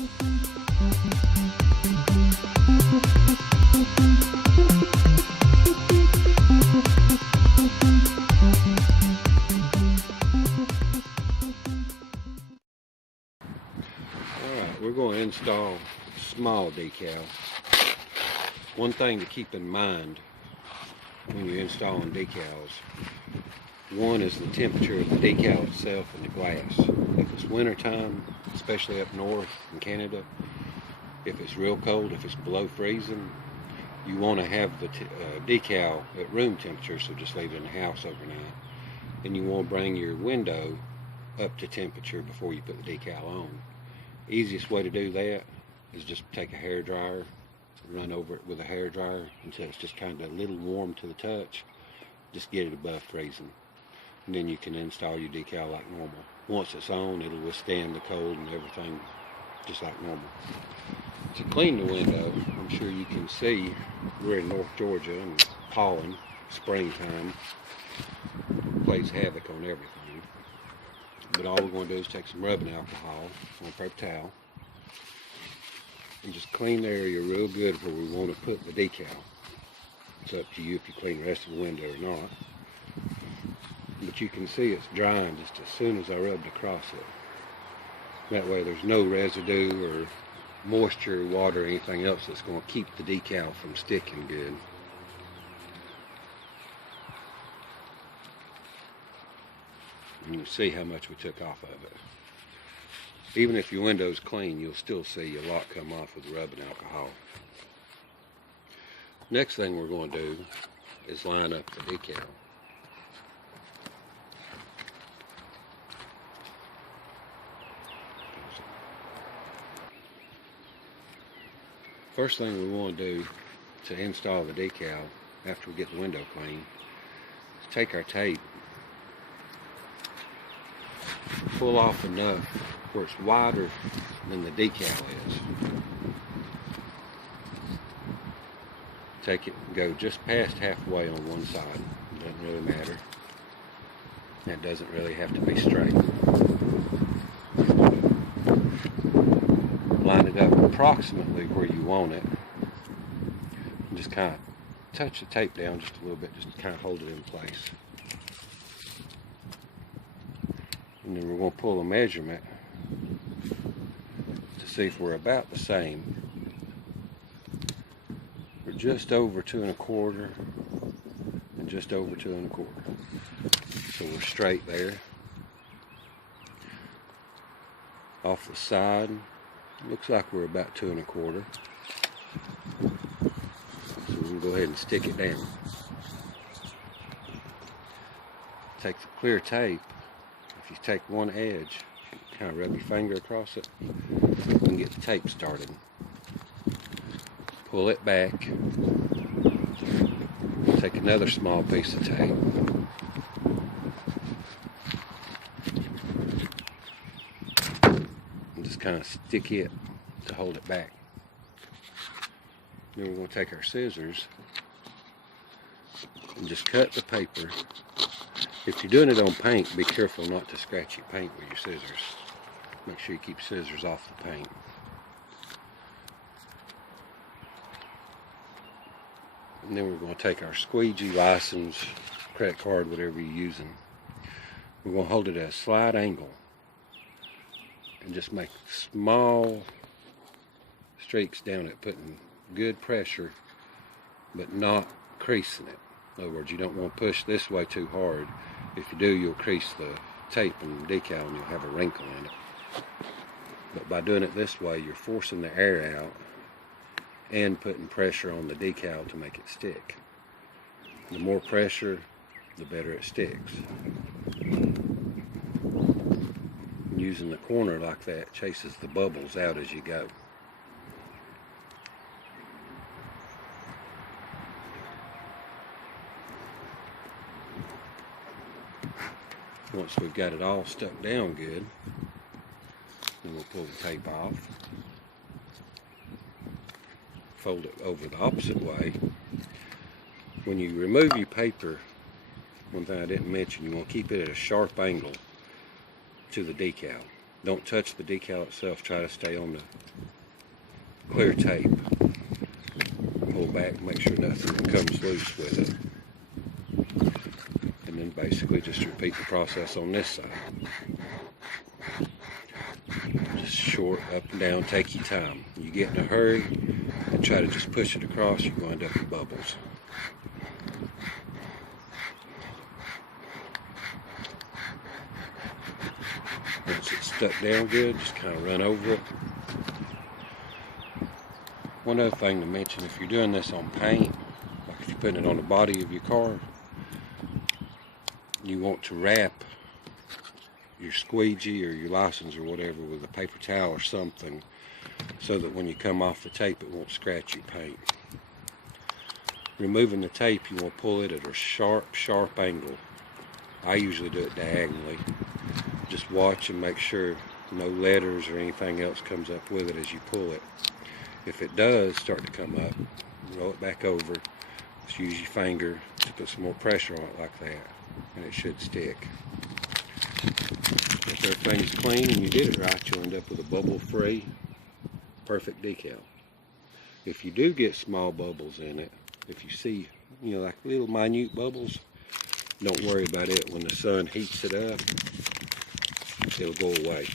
Alright, we're going to install small decal. One thing to keep in mind when you're installing decals, one is the temperature of the decal itself and the glass. If it's winter time, especially up north in Canada, if it's real cold, if it's below freezing, you want to have the decal at room temperature, so just leave it in the house overnight. And you want to bring your window up to temperature before you put the decal on. Easiest way to do that is just take a hair dryer, run over it with a hair dryer until it's just kind of a little warm to the touch. Just get it above freezing, and then you can install your decal like normal. Once it's on, it'll withstand the cold and everything just like normal. To clean the window, I'm sure you can see we're in North Georgia and pollen, springtime, plays havoc on everything. But all we're going to do is take some rubbing alcohol on a paper towel and just clean the area real good where we want to put the decal. It's up to you if you clean the rest of the window or not. But you can see it's drying just as soon as I rubbed across it. That way there's no residue or moisture, water, or anything else that's going to keep the decal from sticking good. And you can see how much we took off of it. Even if your window's clean, you'll still see a lot come off with the rubbing alcohol. Next thing we're going to do is line up the decal. First thing we want to do to install the decal after we get the window clean is take our tape, pull off enough where it's wider than the decal is. Take it and go just past halfway on one side. It doesn't really matter. That doesn't really have to be straight. Line it up approximately where you want it. And just kind of touch the tape down just a little bit, just to kind of hold it in place. And then we're going to pull a measurement to see if we're about the same. We're just over 2 1/4 and just over 2 1/4. So we're straight there. Off the side, looks like we're about 2 1/4. So we can go ahead and stick it down. Take the clear tape. If you take one edge, kind of rub your finger across it, you can get the tape started. Pull it back. Take another small piece of tape. And just kind of stick it to hold it back. Then we're going to take our scissors and just cut the paper. If you're doing it on paint, be careful not to scratch your paint with your scissors. Make sure you keep scissors off the paint. And then we're going to take our squeegee, license, credit card, whatever you're using. We're going to hold it at a slight angle and just make small streaks down it, putting good pressure but not creasing it. In other words, you don't want to push this way too hard. If you do, you'll crease the tape and the decal and you'll have a wrinkle in it. But by doing it this way, you're forcing the air out and putting pressure on the decal to make it stick. The more pressure, the better it sticks. Using the corner like that chases the bubbles out as you go. Once we've got it all stuck down good, then we'll pull the tape off, fold it over the opposite way. When you remove your paper, one thing I didn't mention, you want to keep it at a sharp angle to the decal. Don't touch the decal itself. Try to stay on the clear tape. Pull back, make sure nothing comes loose with it. And then basically just repeat the process on this side. Just short, up and down, take your time. You get in a hurry and try to just push it across, you're going to end up with bubbles. Once it's stuck down good, just kind of run over it. One other thing to mention, if you're doing this on paint, like if you're putting it on the body of your car, you want to wrap your squeegee or your license or whatever with a paper towel or something, so that when you come off the tape it won't scratch your paint. Removing the tape, you want to pull it at a sharp angle. I usually do it diagonally. Just watch and make sure no letters or anything else comes up with it as you pull it. If it does start to come up, roll it back over. Just use your finger to put some more pressure on it like that, and it should stick. If everything's clean and you did it right, you'll end up with a bubble-free, perfect decal. If you do get small bubbles in it, if you see, like little minute bubbles, don't worry about it. When the sun heats it up, it'll go away.